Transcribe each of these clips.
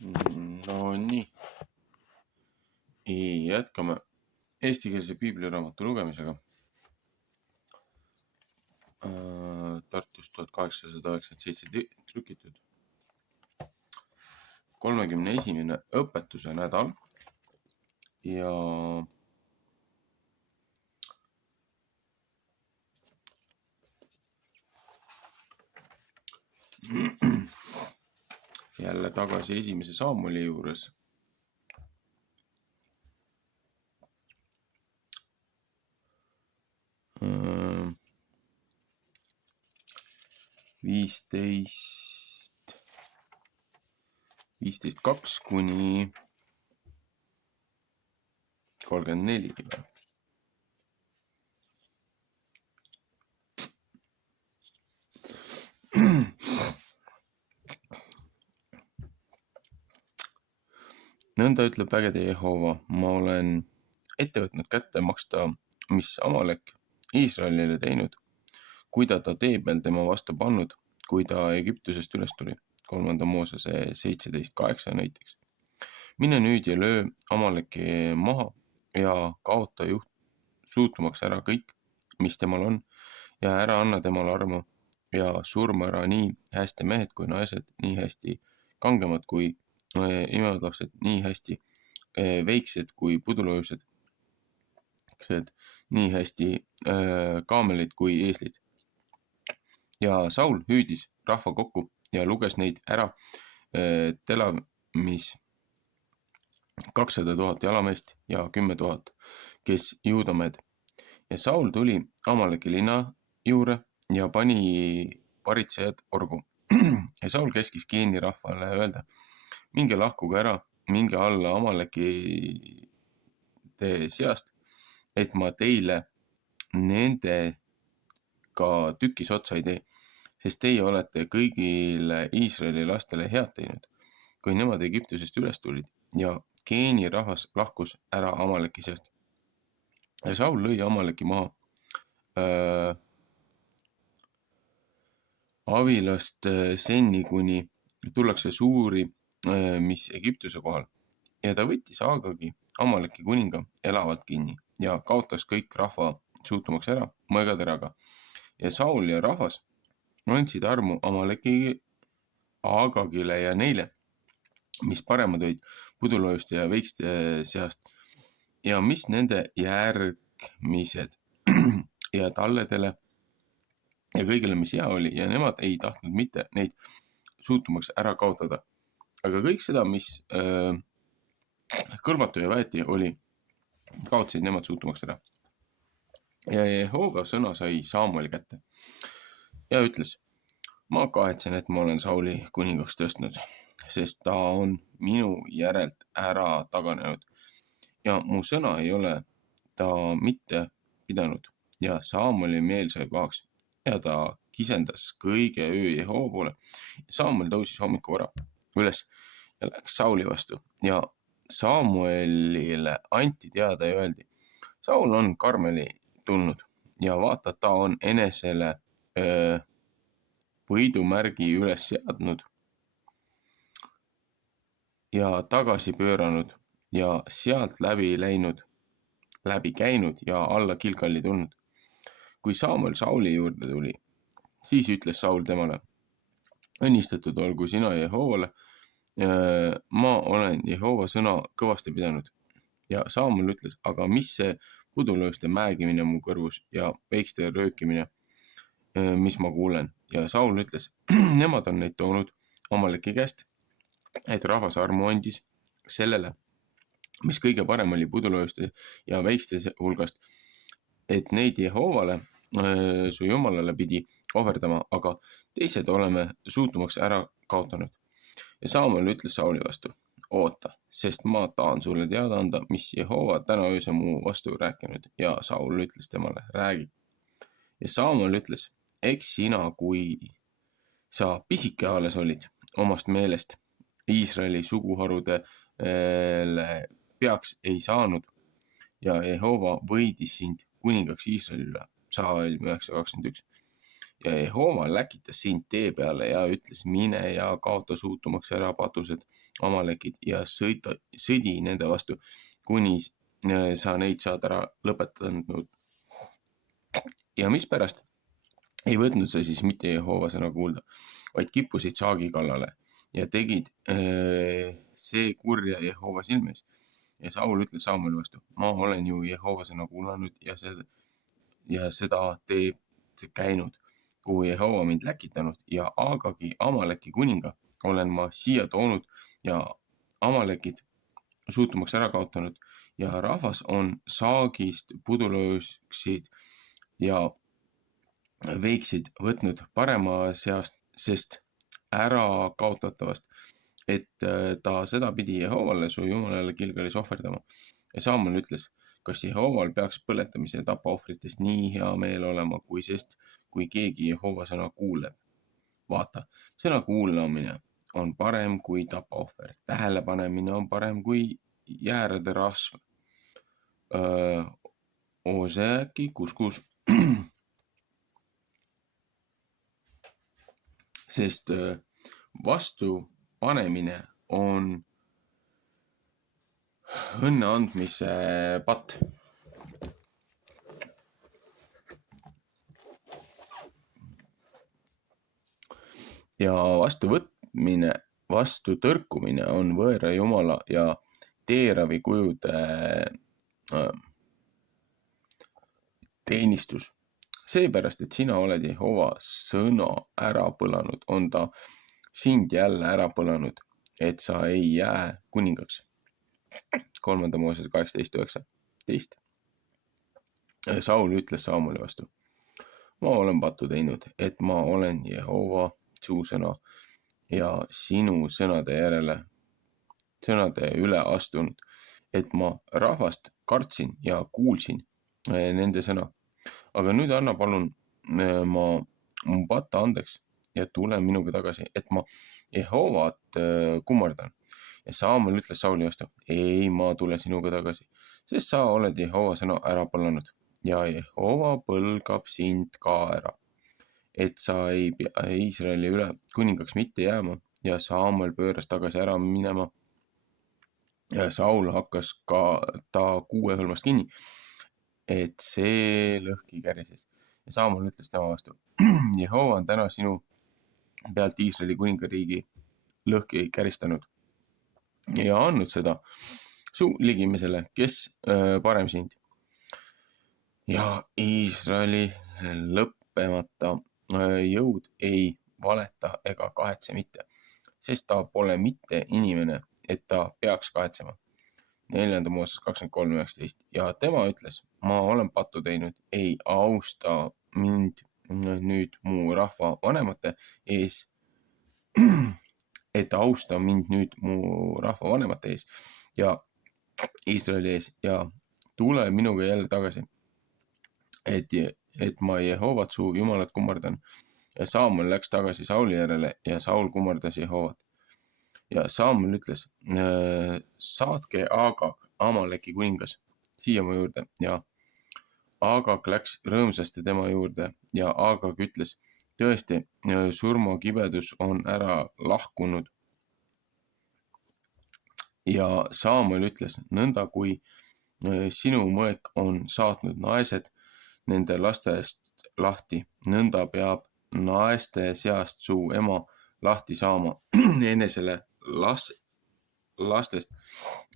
No nii, jätkame eestikeelse piibliraamatu lugemisega. Tartus 1897 trükitud. 31. õpetuse nädal ja jälle tagasi esimese Samueli juures. viisteist 2 kuni 34. Nõnda ütleb vägede Jehova, ma olen ette võtnud kätte maksta, mis Amalek Iisraelile teinud, kuida ta tee peal tema vastu pannud, kui ta Egiptusest üles tuli. 3. Moosese 17.8 näiteks. Mine nüüd ja löö Amaleki maha ja kaota suutmaks ära kõik, mis temal on, ja ära anna temale armu ja surma ära nii hästi mehed kui naised, nii hästi kangemad kui imevad lapsed, nii hästi veiksed kui pudulojused, nii hästi kaamelid kui eeslid. Ja Saul hüüdis rahva kokku ja luges neid ära Telamis 200 000 jalameest ja 10 000, kes juudamehed. Ja Saul tuli Amaleki linna juurde ja pani paritsejad orgu. Ja Saul käskis Geeni rahvale öelda, minge lahkuge ära, minge alla Amaleki seast, et ma teile nendega tükis otsa ei tee, sest teie olete kõigile Iisraeli lastele head teinud, kui nemad Egiptusest üles tulid ja Geeni rahvas lahkus ära Amaleki seast. Ja Saul lõi Amaleki maha Avilast senni, kuni tullakse suuri, mis Egiptuse kohal. Ja ta võttis Agagi, Amaleki kuninga, elavalt kinni ja kaotas kõik rahva suutumaks ära mõõgateraga. Ja Saul ja rahvas andsid armu Amaleki Agagile ja neile, mis paremad olid pudulojuste ja veikste seast ja mis nende järgmised ja talledele ja kõigile, mis hea oli, ja nemad ei tahtnud mitte neid suutumaks ära kaotada. Aga kõik seda, mis kõlvatu ja väeti oli, kaotasid nemad suutumaks ära. Ja Jehova sõna sai Samueli kätte ja ütles, ma kahetsen, et ma olen Sauli kuningaks tõstnud, sest ta on minu järelt ära taganenud ja mu sõna ei ole ta mitte pidanud. Ja Samueli meel sai pahaks ja ta kisendas kõige öö Jehova poole. Samuel tõusis hommikuvara üles ja läks Sauli vastu ja Samuelile anti teada ja öeldi, Saul on Karmeli tulnud ja vaata, ta on enesele võidumärgi üles seadnud ja tagasi pööranud ja sealt läbi käinud ja alla Gilgali tulnud. Kui Samuel Sauli juurde tuli, siis ütles Saul temale, õnnistatud olgu sina Jehovale, ma olen Jehova sõna kõvasti pidanud. Ja Samuel ütles, aga mis see pudulööste määrgimine mu kõrvus ja veikste röökimine, mis ma kuulen? Ja Saul ütles, nemad on neid toonud Amaleki käest, et rahvas armu andis sellele, mis kõige parem oli pudulööste ja veikste hulgast, et neid Jehovale, su jumalale pidi ohverdama, aga teised oleme suutumaks ära kaotanud. Ja Samuel ütles Sauli vastu, oota, sest ma tahan sulle teada anda, mis Jehova täna öösel mu vastu rääkinud. Ja Saul ütles temale, räägi. Ja Samuel ütles, eks sina, kui sa pisike alles olid omast meelest, Iisraeli suguharudele peaks ei saanud ja Jehova võidis sind kuningaks Iisraeli üle. Psalm 9.21. ja Jehova läkitas sind tee peale ja ütles, mine ja kaota suutumaks ära patused amalekid ja sõdi nende vastu, kuni sa neid saad ära lõpetanud. Ja mispärast ei võtnud sa siis mitte Jehova sõna kuulda, vaid kippusid saagi kallale ja tegid see kurja Jehova silmis. Ja Saul ütles Samueli vastu, ma olen ju Jehova sõna kuulanud ja seda teeb käinud, kuhu Jehova mind läkitanud ja Agagi Amaleki kuninga olen ma siia toonud ja Amalekid suutumaks ära kaotanud ja rahvas on saagist pudulööksid ja veiksid võtnud parema seast, sest ära kaotatavast, et ta seda pidi Jehovale su jumalale Gilgalis ohverdama. Ja Samuel ütles, kas Jehoval peaks põletamise ja tapaohvritest nii hea meel olema, kui keegi Jehova sõna kuuleb. Vaata, sõna kuulamine on parem kui tapaohver, tähelepanemine on parem kui jäärade rasv. Oseaki 6:6. Sest vastu panemine on õnne andmise patt. Ja vastu tõrkumine on võõra jumala ja teeravi kujude teenistus. Seepärast, et sina oled Jehova sõna ära põlanud, on ta sind jälle ära põlanud, et sa ei jää kuningaks. 3. Mooses 18:19. Saul ütles Samueli vastu, ma olen pattu teinud, et ma olen Jehova suusõna ja sinu sõnade üle astunud, et ma rahvast kartsin ja kuulsin nende sõna. Aga nüüd anna palun mu patta andeks ja tule minuga tagasi, et ma Jehovat kummardan. Ja Samuel ütles Sauli vastu, ei, ma tule sinuga tagasi, sest sa oled Jehova sõna ära põllanud ja Jehova põlgab sind ka ära, et sa ei pea Iisraeli üle kuningaks mitte jääma. Ja Samuel pööras tagasi ära minema ja Saul hakkas ka ta kuuehõlmast kinni, et see lõhki kärises. Ja Samuel ütles tema vastu, Jehova on täna sinu pealt Iisraeli kuningariigi lõhki käristanud ja andnud seda su ligimisele, kes parem sind. Ja Iisraeli lõppemata jõud ei valeta ega kahetse mitte, sest ta pole mitte inimene, et ta peaks kahetsema. 4. Mooses 23:19 ja tema ütles, ma olen pattu teinud, ei austa mind nüüd mu rahva vanemate ees, ja Iisraeli ees ja tule minuga jälle tagasi, et ma Jehovat su jumalat kummardan. Ja Samuel läks tagasi Sauli järele ja Saul kummardas Jehovat. Ja Samuel ütles, saatke Agag, Amaleki kuningas, siia mu juurde. Ja Agag läks rõõmsasti tema juurde ja Agag ütles, tõesti, surmakibedus on ära lahkunud. Ja Samuel ütles, nõnda kui sinu mõek on saatnud naised nende lastest lahti, nõnda peab naiste seast su ema lahti saama enesele lastest.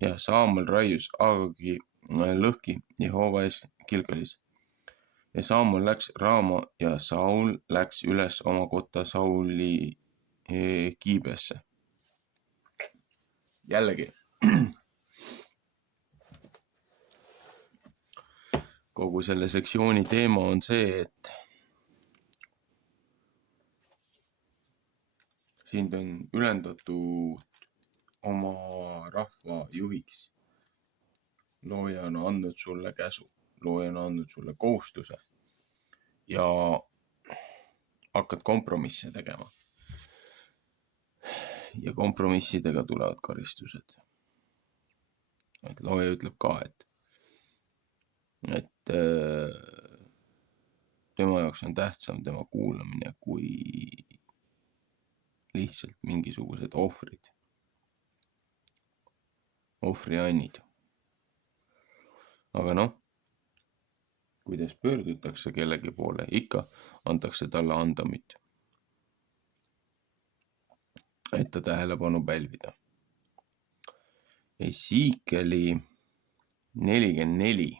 Ja Samuel raius Agagi lõhki Jehova ees Gilgalis. Ja Samuel läks Raama ja Saul läks üles oma kotta Sauli Gibeasse. Jällegi. Kogu selle sektsiooni teema on see, et sind on ülendatud oma rahva juhiks. Looja on andnud sulle käsu, looja on andnud sulle kohustuse ja hakkad kompromisse tegema. Ja kompromissidega tulevad karistused. Et looja ütleb ka, et tema jaoks on tähtsam tema kuulamine kui lihtsalt mingisugused ohvriannid. Aga noh, kuidas pöördutakse kellegi poole, ikka antakse talle andamit, et ta tähelepanu pälvida. Esiikeli 44.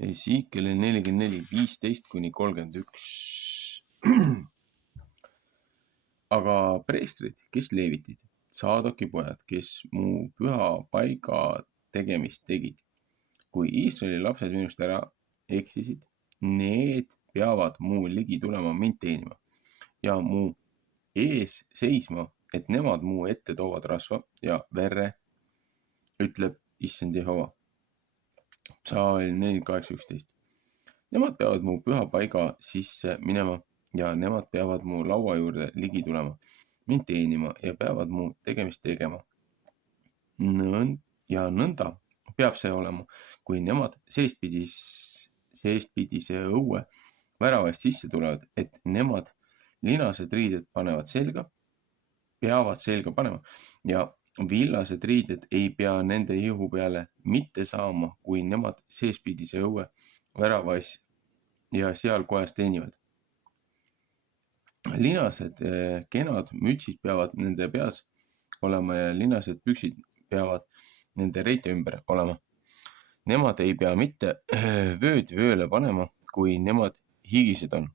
Esiikeli 44, 15-31. Aga preestrid, kes leevitid, Saadoki pojad, kes mu püha paiga tegemist tegid, kui Iisraeli lapsed minust ära eksisid, need peavad mu ligi tulema mind teenima ja mu ees seisma, et nemad mu ette toovad rasva ja verre, ütleb issand Jehova. Psalm 48:11. Nemad peavad mu püha paiga sisse minema ja nemad peavad mu laua juurde ligi tulema, mind teenima ja peavad mu tegemist tegema. Ja nõnda peab see olema, kui nemad seestpidise õue väravast sisse tulevad, et nemad linased riided peavad selga panema ja villased riided ei pea nende ihu peale mitte saama, kui nemad seespidise õue väravas ja seal kojas teenivad. Linased kenad mütsid peavad nende peas olema ja linased püksid peavad nende reite ümber olema. Nemad ei pea mitte vööd vööle panema, kui nemad higised on.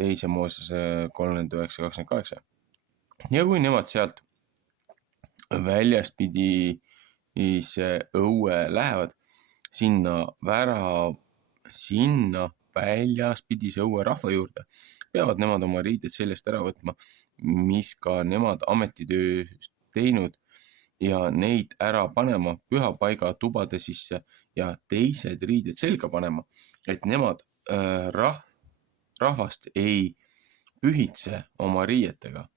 2 Moosese 39:28. Ja kui nemad sealt väljaspidise õue lähevad, sinna väljaspidise õue rahva juurde, peavad nemad oma riided seljast ära võtma, mis ka nemad ametitööst teinud, ja neid ära panema püha paiga tubade sisse ja teised riided selga panema, et nemad rahvast ei pühitse oma riietega.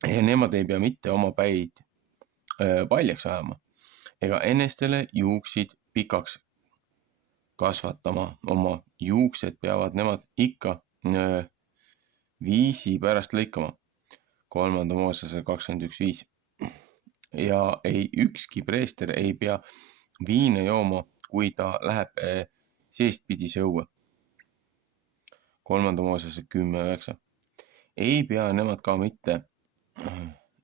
Ja nemad ei pea mitte oma päid paljaks ajama ega enestele juuksid pikaks kasvatama. Oma juuksed peavad nemad ikka viisi pärast lõikama. 3 Moosese 21:5. Ja ei ükski preester ei pea viina jooma, kui ta läheb seestpidise õue. 3 Moosese 10:9. Ei pea nemad ka mitte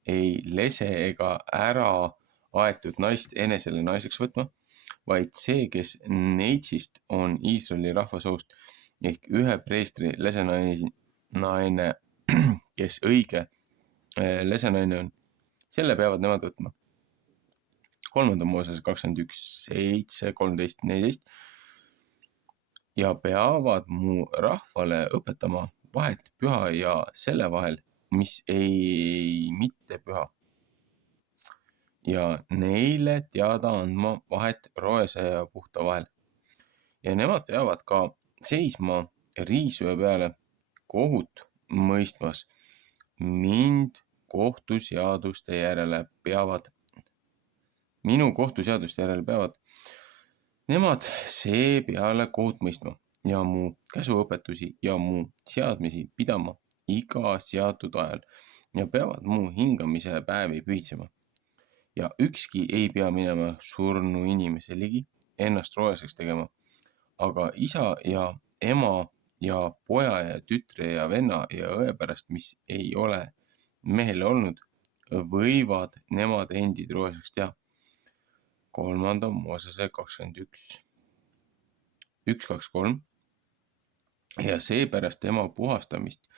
ei lese ega ära aetud naist enesele naiseks võtma, vaid see, kes neitsist on Iisraeli rahva soust, ehk ühe preestri lesenaine, kes õige lesenaine on, selle peavad nemad võtma. 3 Moosese 21:7, 13, 14. Ja peavad mu rahvale õpetama vahet püha ja selle vahel, mis ei mitte püha. Ja neile teada andma vahet roese ja puhta vahel. Ja nemad peavad ka seisma riisue peale kohut mõistmas. Minu kohtuseaduste järele peavad nemad seepeale kohut mõistma ja mu käsuõpetusi ja mu seadmisi pidama iga seatud ajal ja peavad mu hingamise päevi pühitsema. Ja ükski ei pea minema surnu inimese ligi ennast rooseks tegema, aga isa ja ema ja poja ja tütre ja venna ja õe pärast, mis ei ole mehele olnud, võivad nemad endid rooseks teha. 3 Moosese 21, 1-2-3. Ja seepärast tema puhastamist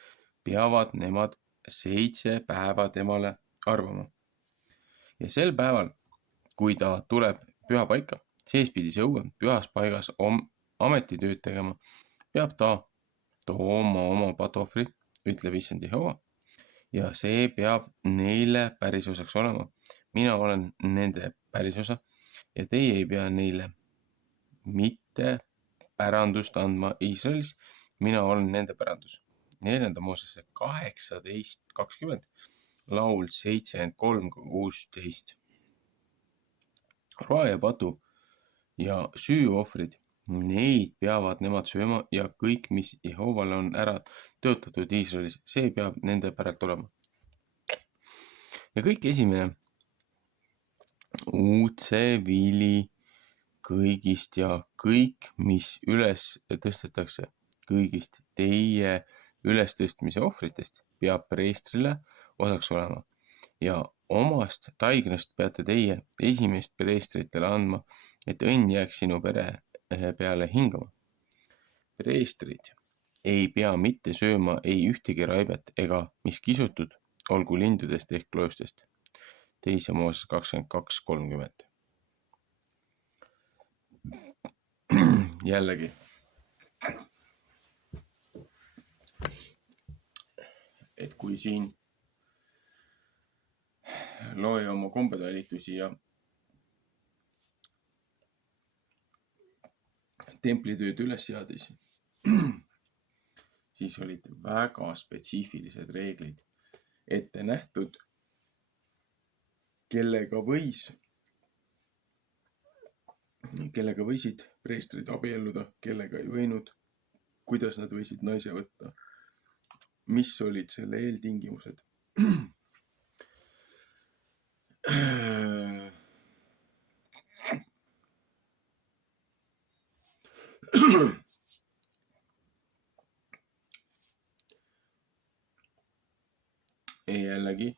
peavad nemad 7 päeva temale arvama. Ja sel päeval, kui ta tuleb püha paika, seespidise õue pühas paigas ametitööd tegema, peab ta tooma oma patuohvri, ütleb issand Jehova, ja see peab neile pärisosaks olema. mina olen nende pärisosa ja teie ei pea neile mitte pärandust andma Iisraelis, mina olen nende pärandus. 4. Moosese 18:20, laul 73:16. roa ja patu ja süüohvrid, neid peavad nemad sööma ja kõik, mis Jehovale on ära tõotatud Iisraelis, see peab nende päralt olema. ja kõik esimene uudsevili kõigist ja kõik, mis üles tõstetakse kõigist teie ülestõstmise ohvritest, peab preestrile osaks olema ja omast taignast peate teie esimest preestritele andma, et õnn jääks sinu pere peale hingama. preestrid ei pea mitte sööma ei ühtegi raibet ega mis kisutud, olgu lindudest ehk loostest. 2. Mooses 22:30. jällegi, et kui siin looja oma kombetalitusi ja templitööd üles seadis, siis olid väga spetsiifilised reeglid ette nähtud, kellega võisid preestrid abielluda, kellega ei võinud, kuidas nad võisid naise võtta, mis olid selle eeltingimused. jällegi,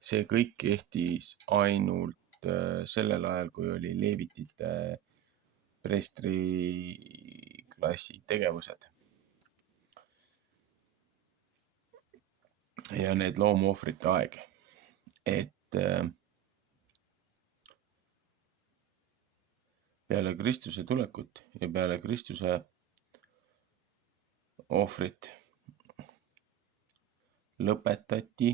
see kõik kehtis ainult sellel ajal, kui oli leevitite preestri klassi tegevused. ja need loomuohvrite aeg, et peale Kristuse tulekut ja peale Kristuse ohvrit lõpetati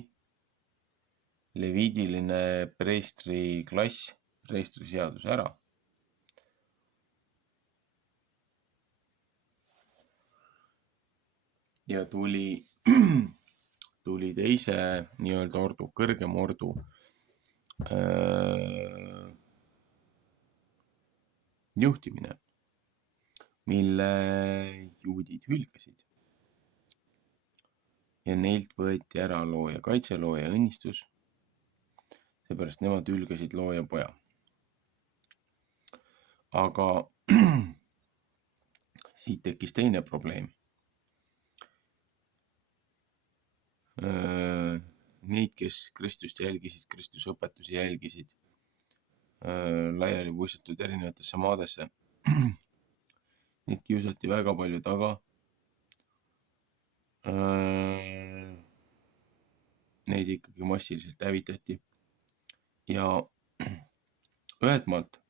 leviidiline preestri klass, preestri seadus ära. ja tuli teise nii-öelda ordu, kõrgem ordu juhtimine, mille juudid hülgasid. ja neilt võeti ära looja kaitse, looja õnnistus, seepärast nemad hülgasid looja poja. aga siit tekkis teine probleem. Neid, kes Kristust jälgisid, Kristuse õpetusi jälgisid, laiali puistatud erinevatesse maadesse, neid kiusati väga palju taga. Neid ikkagi massiliselt hävitati ja ühelt maalt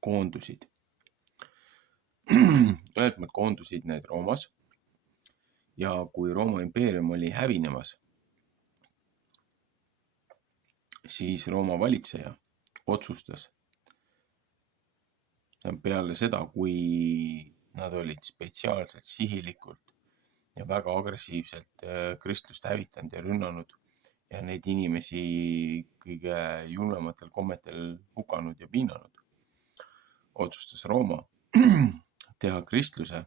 koondusid need Roomas ja kui Rooma impeerium oli hävinemas, siis Rooma valitseja otsustas peale seda, kui nad olid spetsiaalselt sihilikult ja väga agressiivselt kristlust hävitanud ja rünnanud ja neid inimesi kõige julmematel kommetel hukanud ja piinanud, otsustas Rooma teha kristluse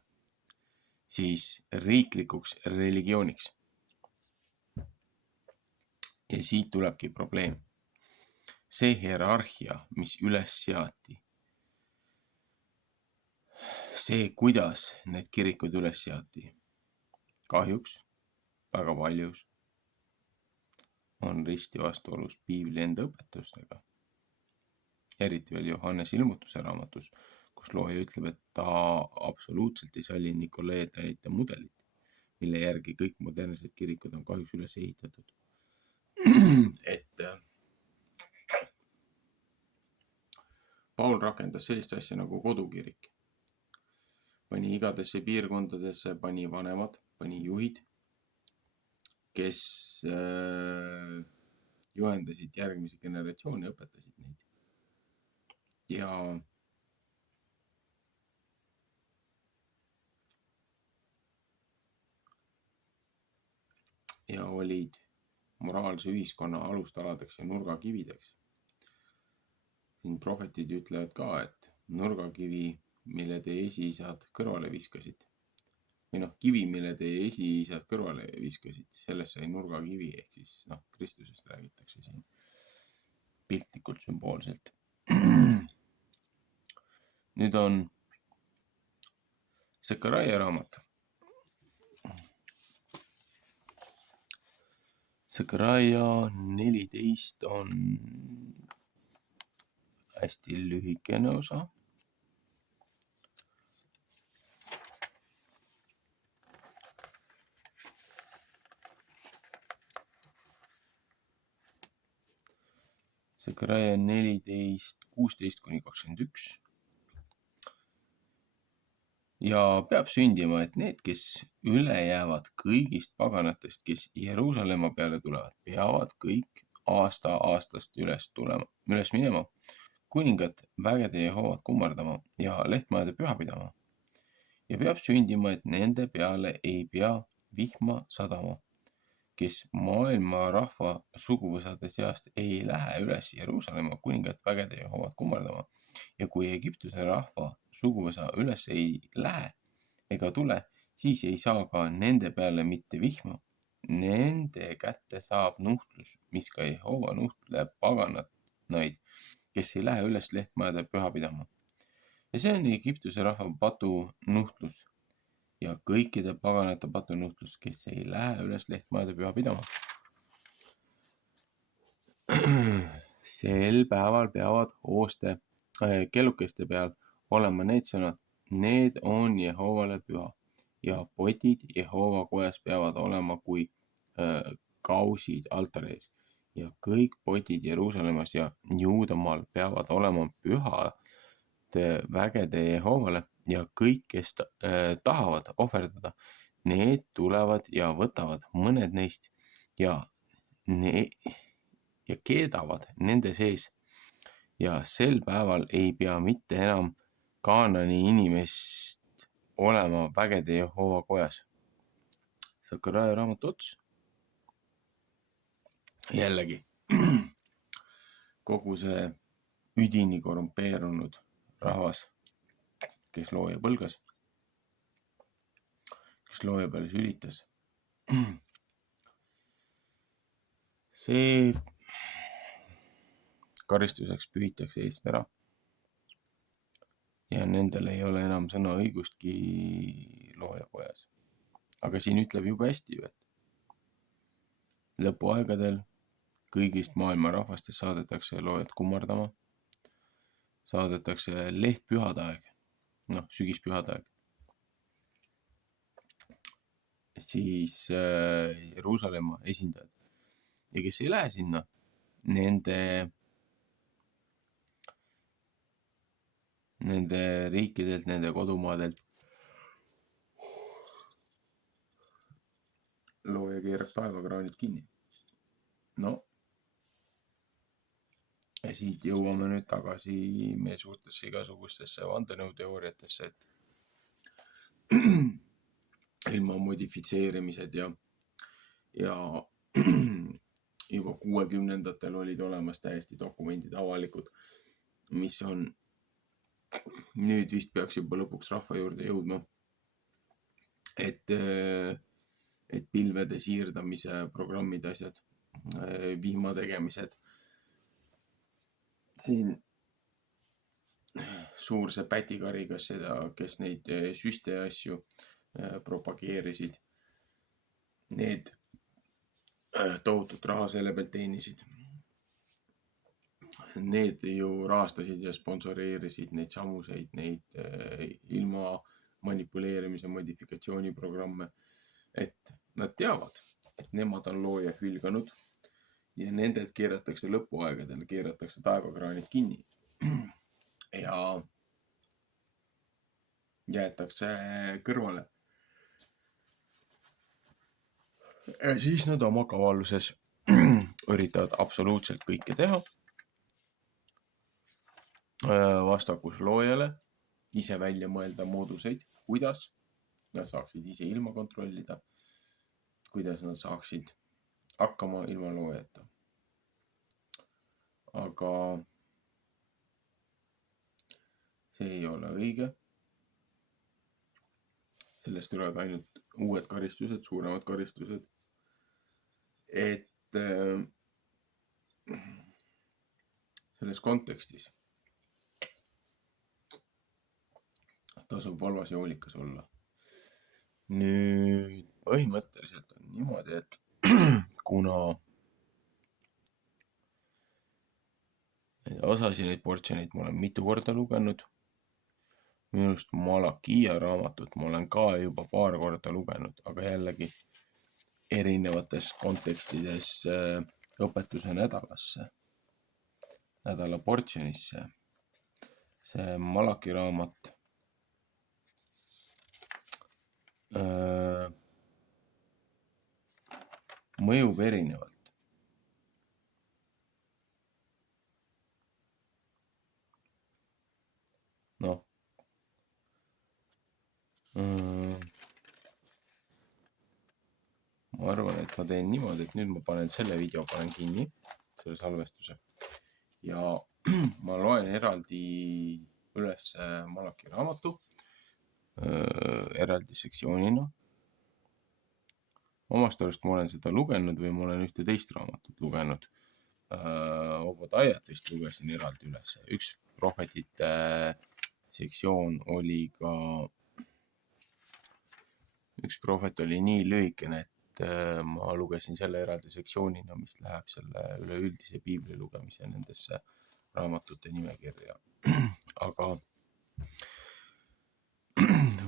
siis riiklikuks religiooniks. ja siit tulebki probleem. see hierarhia, mis üles seati, see, kuidas need kirikud üles seati, kahjuks väga paljus on risti vastuolus piibli enda õpetustega. eriti veel Johannese ilmutuse raamatus, kus looja ütleb, et ta absoluutselt ei salli Nikolaitanite mudelit, mille järgi kõik modernsed kirikud on kahjuks üles ehitatud. et Paul rakendas sellist asja nagu kodukirik. Pani igadesse piirkondadesse, pani vanemad, pani juhid, kes juhendasid järgmisi generatsioone, õpetasid neid. Ja olid moraalse ühiskonna alustaladeks ja nurgakivideks. Siin prohvetid ütlevad ka, et nurgakivi, mille teie esiisad kõrvale viskasid, või kivi, mille teie esiisad kõrvale viskasid, sellest sai nurgakivi, ehk siis Kristusest räägitakse siin piltlikult sümboolselt. Nüüd on Sekaraia raamat. Sekaraia 14 on hästi lühikene osa. Sekaraia 14, 16-21. Ja peab sündima, et need, kes üle jäävad kõigist paganatest, kes Jeruusalemma peale tulevad, peavad kõik aastast üles minema, kuningat vägede Jehovat kummardama ja lehtmajade püha pidama. Ja peab sündima, et nende peale ei pea vihma sadama, kes maailma rahva suguvõsade seast ei lähe üles Jeruusalemma kuningat vägede Jehovat kummardama. Ja kui Egiptuse rahva suguvõsa üles ei lähe ega tule, siis ei saa ka nende peale mitte vihma. Nende kätte saab nuhtlus, mis ka Jehova nuhtleb paganatnaid, kes ei lähe üles lehtmajade püha pidama. Ja see on Egiptuse rahva patunuhtlus ja kõikide paganate patunuhtlus, kes ei lähe üles lehtmajade püha pidama. Sel päeval peavad hooste kellukeste peal olema need sõnad, need on Jehovale püha ja potid Jehova kojas peavad olema kui kausid altari ees ja kõik potid Jeruusalemmas ja Juudamaal peavad olema pühade vägede Jehovale ja kõik, kes tahavad ohverdada, need tulevad ja võtavad mõned neist ja keedavad nende sees. Ja sel päeval ei pea mitte enam Kaanani inimest olema vägede Jehova kojas. Sekaraia raamat ots. Jällegi, kogu see üdini korrumpeerunud rahvas, kes looja põlgas, kes looja peale sülitas, see karistuseks pühitakse eest ära. Ja nendel ei ole enam sõna õigustki looja kojas. Aga siin ütleb juba hästi ju, et lõpuaegadel kõigist maailma rahvastest saadetakse loojad kummardama, saadetakse lehtpühade aeg, sügispühade aeg. Siis Jeruusalemma esindajad. Ja kes ei lähe sinna, nende riikidelt, nende kodumaadelt looja keerab taevakraanid kinni. Ja siit jõuame nüüd tagasi meie suurtesse igasugustesse vandenõuteooriatesse, et ilma modifitseerimised ja juba 60-ndatel olid olemas täiesti dokumendid avalikud, mis on nüüd vist peaks juba lõpuks rahva juurde jõudma, et pilvede siirdamise programmid, asjad, vihma tegemised. Siin suur see pätikari, kes neid süste ja asju propageerisid, need tohutut raha selle pealt teenisid. Need ju rahastasid ja sponsoreerisid neid samuseid, neid ilma manipuleerimise modifikatsiooniprogramme, et nad teavad, et nemad on looja hülganud ja nendelt keeratakse lõpuaegadel, keeratakse taevakraanid kinni. ja jäetakse kõrvale. Ja siis nad oma kavaluses üritavad absoluutselt kõike teha vastakus loojale, ise välja mõelda mooduseid, kuidas nad saaksid ise ilma kontrollida, kuidas nad saaksid hakkama ilma loojata. Aga see ei ole õige. Sellest tulevad ainult uued karistused, suuremad karistused. Et selles kontekstis tasub valvas ja hoolikas olla. Nüüd põhimõtteliselt on niimoodi, et kuna neid portsjoneid ma olen mitu korda lugenud, minust Malakia raamatut ma olen ka juba paar korda lugenud, aga jällegi erinevates kontekstides õpetuse nädalasse, nädala portsjonisse. See Malaki raamat mõjub erinevalt. Noh, ma arvan, et ma teen niimoodi, et nüüd ma panen selle video kinni, selle salvestuse, ja ma loen eraldi üles Malaki raamatu eraldi sektsioonina. Omast arust ma olen seda lugenud või ma olen ühte teist raamatut lugenud. Obadiat vist lugesin eraldi üles. Üks prohvetite sektsioon oli ka, üks prohvet oli nii lühikene, et ma lugesin selle eraldi sektsioonina, mis läheb selle üleüldise piibli lugemise nendesse raamatute nimekirja. Aga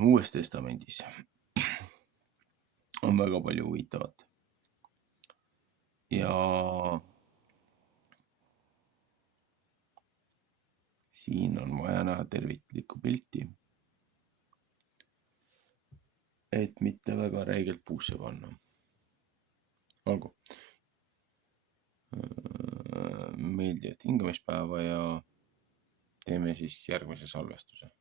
Uues Testamendis on väga palju huvitavat. Ja siin on vaja näha terviklikku pilti, et mitte väga räigelt puusse panna. Olgu. Meeldivat hingamispäeva ja teeme siis järgmise salvestuse.